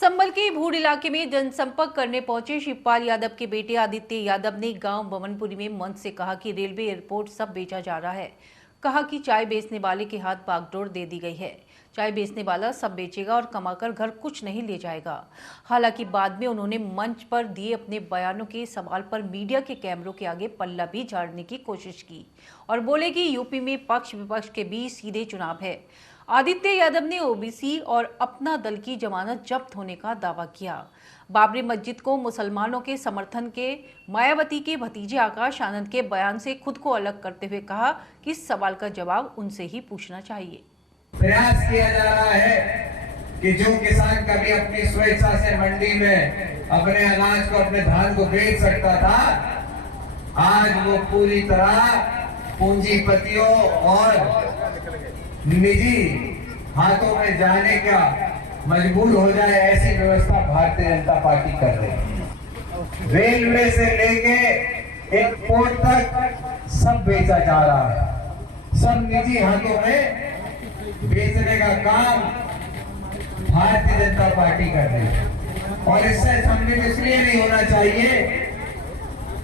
संभल के भूड़ इलाके में जनसंपर्क करने पहुंचे शिवपाल यादव के बेटे आदित्य यादव ने गांव बमनपुरी में मंच से कहा कि रेलवे एयरपोर्ट सब बेचा जा रहा है। कहा कि चाय बेचने वाले के हाथ बागडोर दे दी गई है। चाय बेचने वाला सब बेचेगा और कमाकर घर कुछ नहीं ले जाएगा। हालांकि बाद में उन्होंने मंच पर दिए अपने बयानों के सवाल पर मीडिया के कैमरों के आगे पल्ला भी झाड़ने की कोशिश की और बोले कि यूपी में पक्ष विपक्ष के बीच सीधे चुनाव है। आदित्य यादव ने ओबीसी और अपना दल की जमानत जब्त होने का दावा किया। बाबरी मस्जिद को मुसलमानों के समर्थन के मायावती के भतीजे आकाश आनंद के बयान से खुद को अलग करते हुए कहा कि इस सवाल का जवाब उनसे ही पूछना चाहिए। प्रयास किया जा रहा है कि जो किसान कभी अपनी स्वेच्छा से मंडी में अपने अनाज को, अपने धान को बेच सकता था, आज वो पूरी तरह पूंजीपतियों और निजी हाथों में जाने का मजबूर हो जाए, ऐसी व्यवस्था भारतीय जनता पार्टी कर रही है। रेलवे से लेके एयरपोर्ट तक सब बेचा जा रहा है। सब निजी हाथों में बेचने का काम भारतीय जनता पार्टी कर रही है और इससे सम्मिलित इसलिए नहीं होना चाहिए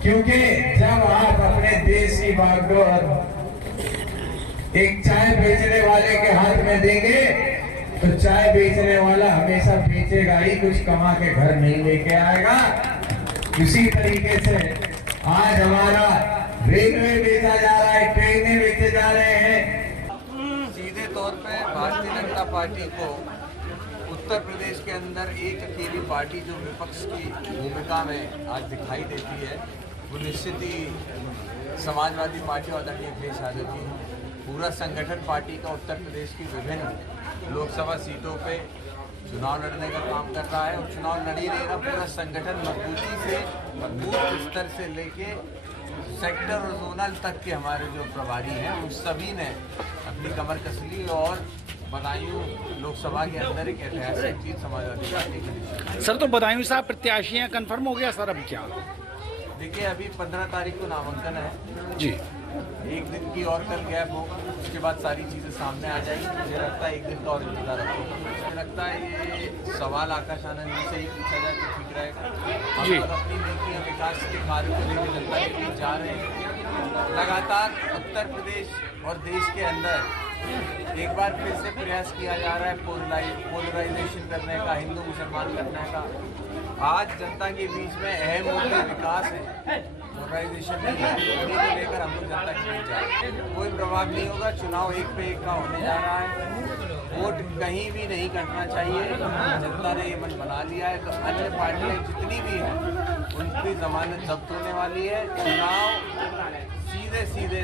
क्योंकि जब आप अपने देश की बागडोर एक चाय बेचने वाले के हाथ में देंगे तो चाय बेचने वाला हमेशा बेचेगा ही, कुछ कमा के घर नहीं लेके आएगा। इसी तरीके से आज हमारा रेलवे बेचा जा रहा है, ट्रेनें बेचे जा रहे हैं। सीधे तौर पे भारतीय जनता पार्टी को उत्तर प्रदेश के अंदर एक अकेली पार्टी जो विपक्ष की भूमिका में आज दिखाई देती है, वो निश्चित ही समाजवादी पार्टी और आदरणीय अखिलेश यादव जी। पूरा संगठन पार्टी का उत्तर प्रदेश की विभिन्न लोकसभा सीटों पे चुनाव लड़ने का काम कर रहा है और चुनाव लड़ ही रहेगा। पूरा संगठन मजबूती से बूथ स्तर से लेके सेक्टर और जोनल तक के हमारे जो प्रभारी हैं उन सभी ने अपनी कमर कस ली और बदायूं लोकसभा के अंदर एक ऐतिहासिक जीत समाजवादी पार्टी की। सर, तो बदायूं साहब प्रत्याशी हैं, कन्फर्म हो गया सर? अब क्या देखिए, अभी 15 तारीख को नामांकन है जी, एक दिन की और कल गैप होगा, उसके बाद सारी चीज़ें सामने आ जाएगी। मुझे लगता है एक दिन का और इंतजार रखो। मुझे लगता है ये सवाल आकाश आनंद जी से ही पूछा जाए तो ठीक रहेगा। हम लोग अपनी नीतियाँ विकास के कार्य को लेकर जनता के बीच जा रहे हैं। लगातार उत्तर प्रदेश और देश के अंदर एक बार फिर से प्रयास किया जा रहा है पोलराइजेशन करने का, हिंदू मुसलमान करने का। आज जनता के बीच में अहम मुद्दे विकास है, पोलराइजेशन नहीं है। उन्हीं को लेकर हम लोग जनता के बीच जा रहे हैं। कोई प्रभाव नहीं होगा। चुनाव एक पे एक का होने जा रहा है। वोट कहीं भी नहीं कटना चाहिए। जनता ने ये मन बना लिया है। तो अन्य पार्टियां जितनी भी हैं उनकी जमानत जब्त होने वाली है। चुनाव सीधे सीधे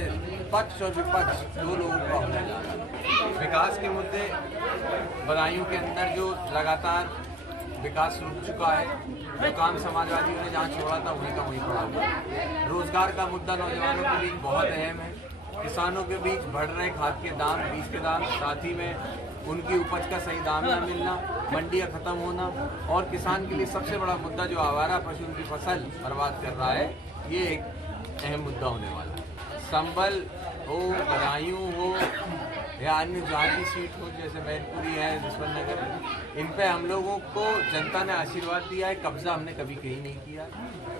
पक्ष और विपक्ष दो लोगों का होने जा रहा है। विकास के मुद्दे बदायूं के अंदर जो लगातार विकास रुक चुका है, जो काम समाजवादियों ने जहाँ छोड़ा था वहीं का वहीं पड़ा हुआ। रोजगार का मुद्दा नौजवानों के बीच बहुत अहम है। किसानों के बीच बढ़ रहे खाद के दाम, बीज के दाम, साथ ही में उनकी उपज का सही दाम न मिलना, मंडियाँ खत्म होना और किसान के लिए सबसे बड़ा मुद्दा जो आवारा पशु उनकी फसल बर्बाद कर रहा है, ये एक अहम मुद्दा होने वाला है। संभल हो, बदायूं हो या अन्य जहाँ की सीट हो, जैसे मैनपुरी है, जसवंत नगर है, इन पे हम लोगों को जनता ने आशीर्वाद दिया है। कब्जा हमने कभी कहीं नहीं किया,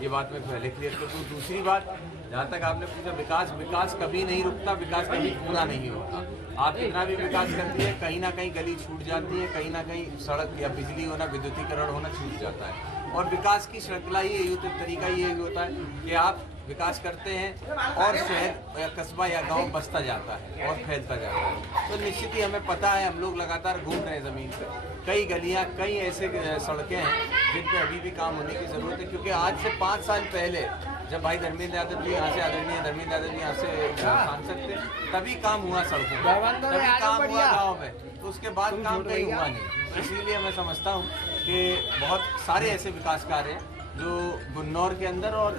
ये बात मैं पहले क्लियर कर दूँ। दूसरी बात, जहाँ तक आपने पूछा विकास कभी नहीं रुकता, विकास कभी पूरा नहीं होता। आप कितना भी विकास करती है, कहीं ना कहीं गली छूट जाती है, कहीं ना कहीं सड़क या बिजली होना, विद्युतीकरण होना छूट जाता है। और विकास की श्रृंखला ही यही होती है, तरीका ही यही होता है कि आप विकास करते हैं और शहर या कस्बा या गांव बसता जाता है और फैलता जाता है। तो निश्चित ही हमें पता है, हम लोग लगातार घूम रहे हैं ज़मीन पर। कई गलियां, कई ऐसे सड़कें हैं जिन पे अभी भी काम होने की ज़रूरत है। क्योंकि आज से 5 साल पहले जब भाई धर्मेंद्र यादव जी यहाँ से, आदरणीय धर्मेंद्र यादव जी यहाँ से सांसद थे, तभी काम हुआ सड़कों पर, तभी काम हुआ गाँव में। तो उसके बाद काम कहीं हुआ नहीं। इसीलिए मैं समझता हूँ कि बहुत सारे ऐसे विकास कार्य हैं जो गुन्नौर के अंदर और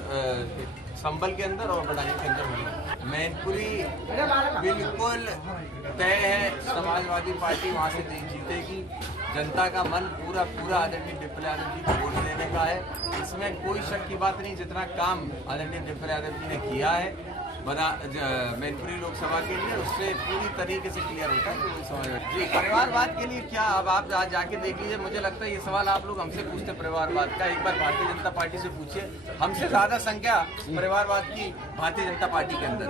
संभल के अंदर और बदायूं के अंदर होंगे। मैनपुरी बिल्कुल तय है, समाजवादी पार्टी वहाँ से जीतेगी। जनता का मन पूरा आदरणीय डिप्पल यादव जी को वोट देने का है। इसमें कोई शक की बात नहीं। जितना काम आदरणीय डिप्पल यादव जी ने किया है मैनपुरी लोकसभा के लिए, उससे पूरी तरीके से क्लियर होता है कि वो समाजवादी। जी, परिवारवाद के लिए क्या, अब आप आज जाके देख लीजिए। मुझे लगता है ये सवाल आप लोग हमसे पूछते परिवारवाद का, एक बार भारतीय जनता पार्टी से पूछिए। हमसे ज्यादा संख्या परिवारवाद की भारतीय जनता पार्टी के अंदर।